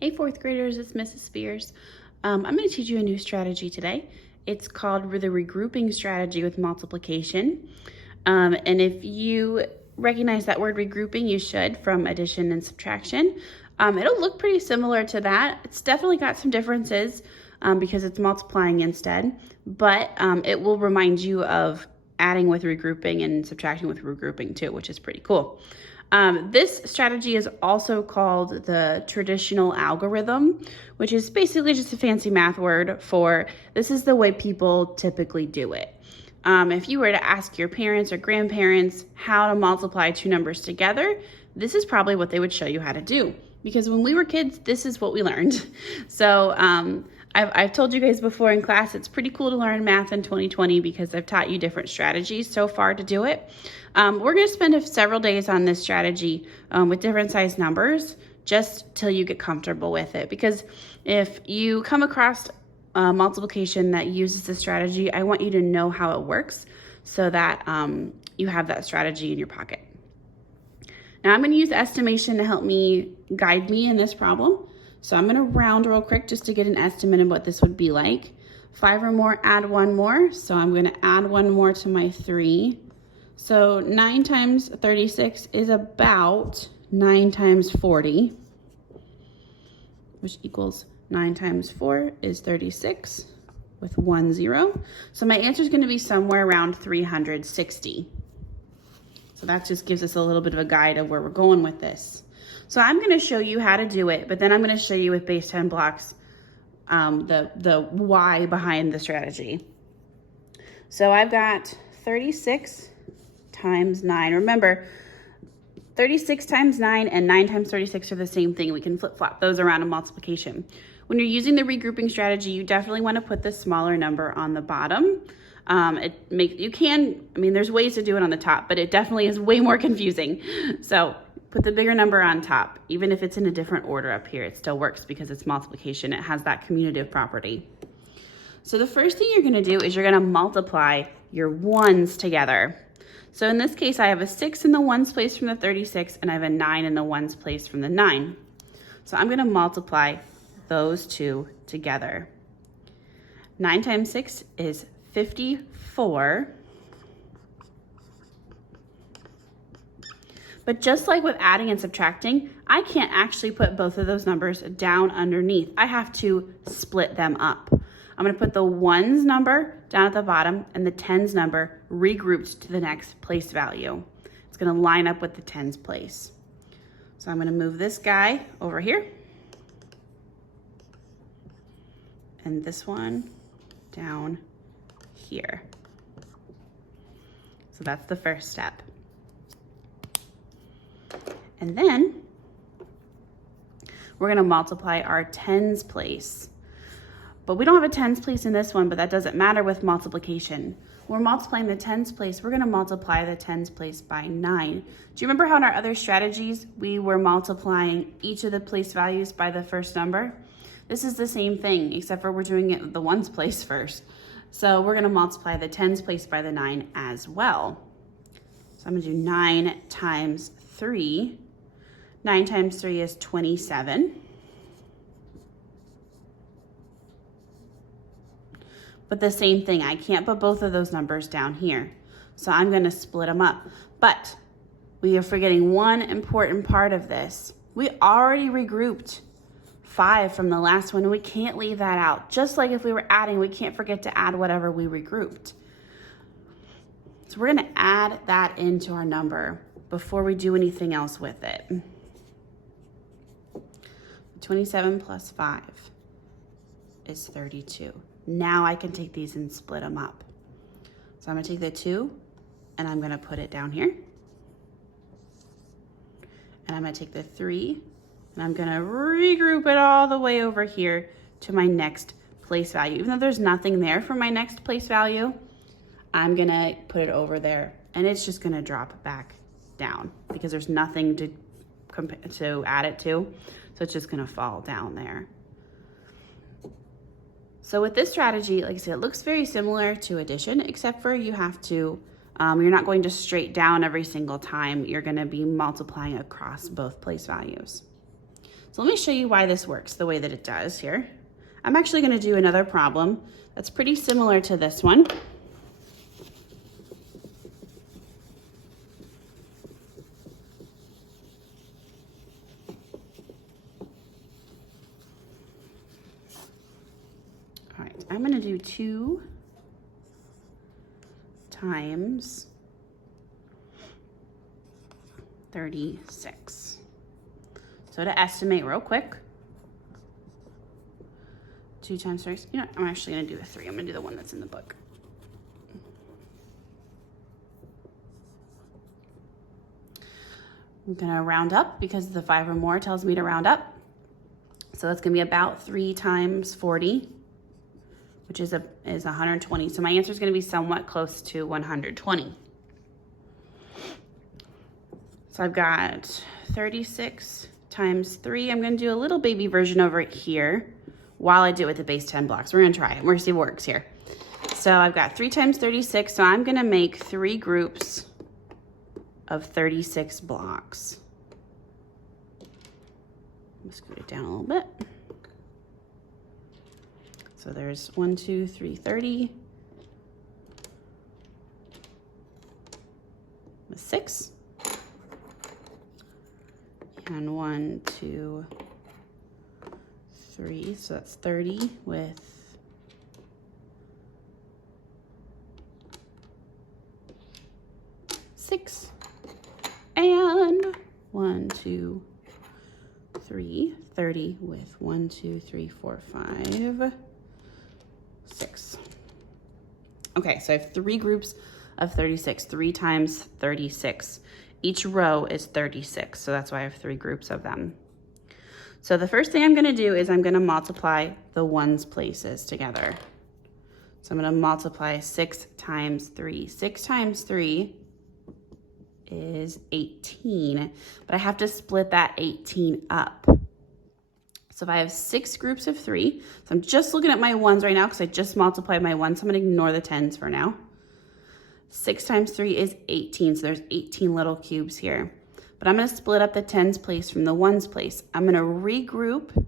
Hey fourth graders, it's Mrs. Spears. I'm going to teach you a new strategy today. It's called the regrouping strategy with multiplication. And if you recognize that word regrouping, you should, from addition and subtraction. It'll look pretty similar to that. It's definitely got some differences because it's multiplying instead, but it will remind you of adding with regrouping and subtracting with regrouping too, which is pretty cool. This strategy is also called the traditional algorithm, which is basically just a fancy math word for this is the way people typically do it. If you were to ask your parents or grandparents how to multiply two numbers together, this is probably what they would show you how to do. Because when we were kids, this is what we learned. So I've told you guys before in class, it's pretty cool to learn math in 2020 because I've taught you different strategies so far to do it. We're going to spend several days on this strategy with different size numbers just till you get comfortable with it. Because if you come across multiplication that uses this strategy, I want you to know how it works so that you have that strategy in your pocket. Now I'm going to use estimation to help me guide me in this problem. So I'm going to round real quick just to get an estimate of what this would be like. 5 or more, add 1 more. So I'm going to add 1 more to my 3. So 9 times 36 is about 9 times 40, which equals 9 times 4 is 36 with 1 0. So my answer is going to be somewhere around 360. So that just gives us a little bit of a guide of where we're going with this. So I'm going to show you how to do it, but then I'm going to show you with base 10 blocks the why behind the strategy. So I've got 36 times 9. Remember, 36 times 9 and 9 times 36 are the same thing. We can flip-flop those around in multiplication. When you're using the regrouping strategy, you definitely want to put the smaller number on the bottom. There's ways to do it on the top, but it definitely is way more confusing. So put the bigger number on top. Even if it's in a different order up here, it still works because it's multiplication. It has that commutative property. So the first thing you're going to do is you're going to multiply your ones together. So in this case, I have a 6 in the ones place from the 36, and I have a 9 in the ones place from the 9. So I'm going to multiply those two together. 9 times 6 is 54. But just like with adding and subtracting, I can't actually put both of those numbers down underneath. I have to split them up. I'm going to put the ones number down at the bottom and the tens number regrouped to the next place value. It's going to line up with the tens place. So I'm going to move this guy over here. And this one down here. So that's the first step. And then we're going to multiply our tens place. But we don't have a tens place in this one, but that doesn't matter with multiplication. When we're multiplying the tens place, we're going to multiply the tens place by 9. Do you remember how in our other strategies we were multiplying each of the place values by the first number? This is the same thing, except for we're doing it the ones place first. So we're going to multiply the tens place by the 9 as well. So I'm going to do 9 times 3. 9 times 3 is 27. But the same thing, I can't put both of those numbers down here. So I'm going to split them up. But we are forgetting one important part of this. We already regrouped 5 from the last one, and we can't leave that out. Just like if we were adding, we can't forget to add whatever we regrouped. So we're going to add that into our number before we do anything else with it. 27 plus 5 is 32. Now I can take these and split them up. So I'm going to take the 2 and I'm going to put it down here. And I'm going to take the 3 and I'm going to regroup it all the way over here to my next place value. Even though there's nothing there for my next place value, I'm going to put it over there and it's just going to drop back down because there's nothing to add it to. So it's just going to fall down there. So with this strategy, like I said, it looks very similar to addition, except for you have to, you're not going to straight down every single time. You're going to be multiplying across both place values. So So let me show you why this works the way that it does here. I'm actually going to do another problem that's pretty similar to this one. All right, I'm going to do 2 times 36. So to estimate real quick, 2 times 36, you know what, I'm actually going to do a 3. I'm going to do the one that's in the book. I'm going to round up because the 5 or more tells me to round up. So that's going to be about 3 times 40, which is 120. So my answer is going to be somewhat close to 120. So I've got 36 times 3. I'm going to do a little baby version over here while I do it with the base 10 blocks. We're going to try it. We're going to see what works here. So I've got 3 times 36. So I'm going to make 3 groups of 36 blocks. Let's scoot it down a little bit. So there's 1, 2, 3, 30. 6. And 1, 2, 3, so that's 30 with 6. And 1, 2, 3, 30 with 1, 2, 3, 4, 5, 6. Okay, so I have 3 groups of 36, 3 times 36. Each row is 36, so that's why I have 3 groups of them. So the first thing I'm going to do is I'm going to multiply the ones places together. So I'm going to multiply 6 times 3. 6 times 3 is 18, but I have to split that 18 up. So if I have 6 groups of 3, so I'm just looking at my ones right now because I just multiplied my ones, so I'm going to ignore the tens for now. 6 times 3 is 18, so there's 18 little cubes here. But I'm going to split up the tens place from the ones place. I'm going to regroup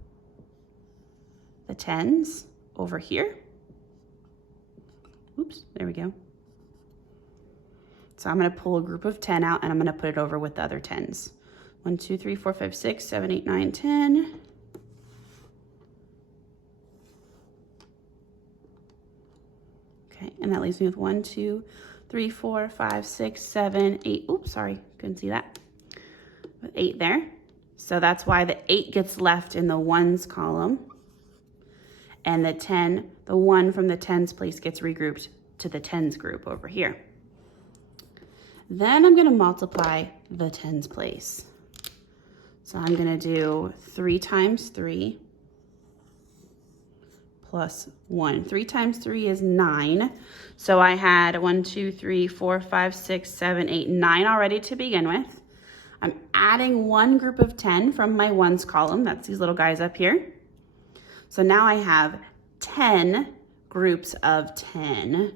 the tens over here. Oops, there we go. So I'm going to pull a group of 10 out and I'm going to put it over with the other tens. 1, 2, 3, 4, 5, 6, 7, 8, 9, 10. Okay, and that leaves me with 1, 2, 3, 4, 5, 6, 7, 8. Oops, sorry, couldn't see that. With 8 there. So that's why the 8 gets left in the ones column. And the 10, the 1 from the tens place gets regrouped to the tens group over here. Then I'm going to multiply the tens place. So I'm going to do 3 times 3 plus 1. 3 times 3 is 9. So I had 1, 2, 3, 4, 5, 6, 7, 8, 9 already to begin with. I'm adding 1 group of 10 from my ones column. That's these little guys up here. So now I have 10 groups of 10.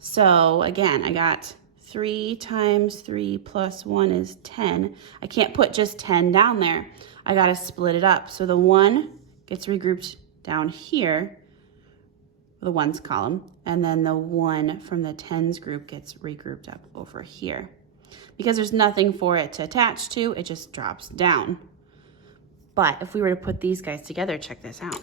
So again, I got 3 times 3 plus 1 is 10. I can't put just 10 down there. I got to split it up. So the 1 gets regrouped down here, the ones column, and then the 1 from the tens group gets regrouped up over here. Because there's nothing for it to attach to, it just drops down. But if we were to put these guys together, check this out.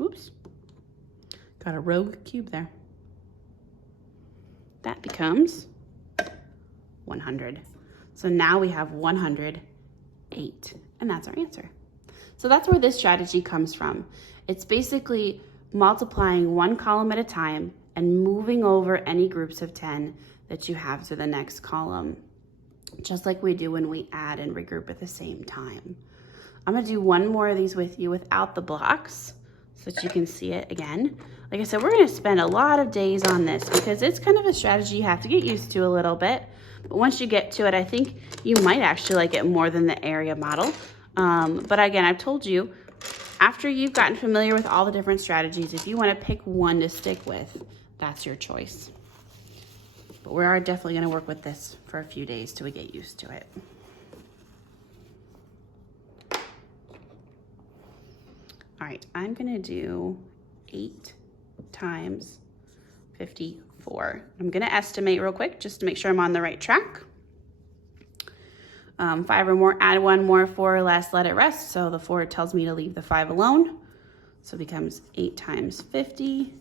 Oops, got a rogue cube there. That becomes 100. So now we have 108, and that's our answer. So that's where this strategy comes from. It's basically multiplying 1 column at a time and moving over any groups of 10 that you have to the next column, just like we do when we add and regroup at the same time. I'm gonna do one more of these with you without the blocks so that you can see it again. Like I said, we're gonna spend a lot of days on this because it's kind of a strategy you have to get used to a little bit. But once you get to it, I think you might actually like it more than the area model. But again, I've told you, After you've gotten familiar with all the different strategies, if you want to pick one to stick with, that's your choice. But we are definitely going to work with this for a few days till we get used to it. All right, I'm going to do 8 times 54. I'm going to estimate real quick just to make sure I'm on the right track. 5 or more, add 1 more, 4 or less, let it rest. So the 4 tells me to leave the 5 alone. So it becomes 8 times 50.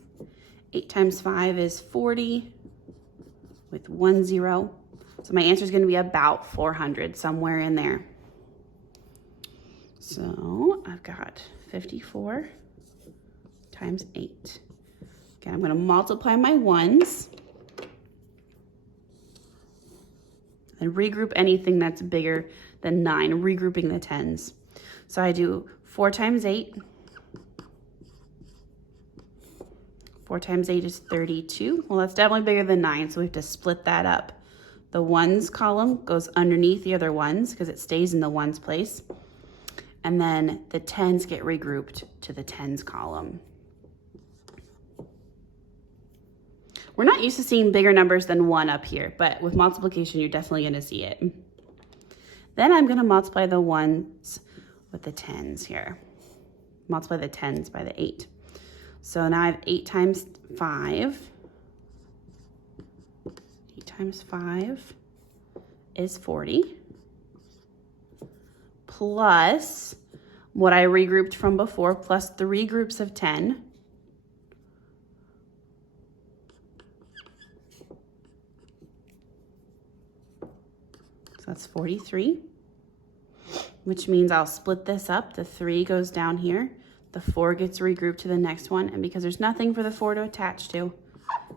8 times 5 is 40 with 1 0. So my answer is going to be about 400, somewhere in there. So I've got 54 times 8. Okay, I'm going to multiply my ones and regroup anything that's bigger than 9, regrouping the tens. So I do 4 times 8. 4 times 8 is 32. Well, that's definitely bigger than 9, so we have to split that up. The ones column goes underneath the other ones because it stays in the ones place. And then the tens get regrouped to the tens column. We're not used to seeing bigger numbers than 1 up here, but with multiplication, you're definitely going to see it. Then I'm going to multiply the ones with the tens here. Multiply the tens by the 8. So now I have 8 times 5. 8 times 5 is 40. Plus what I regrouped from before, plus 3 groups of 10. So that's 43, which means I'll split this up. The 3 goes down here. The 4 gets regrouped to the next one. And because there's nothing for the 4 to attach to,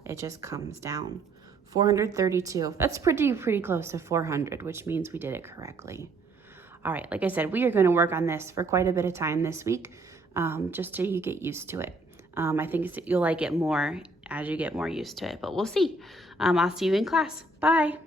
it just comes down. 432. That's pretty close to 400, which means we did it correctly. All right, like I said, we are going to work on this for quite a bit of time this week, just till you get used to it. I think you'll like it more as you get more used to it, but we'll see. I'll see you in class. Bye.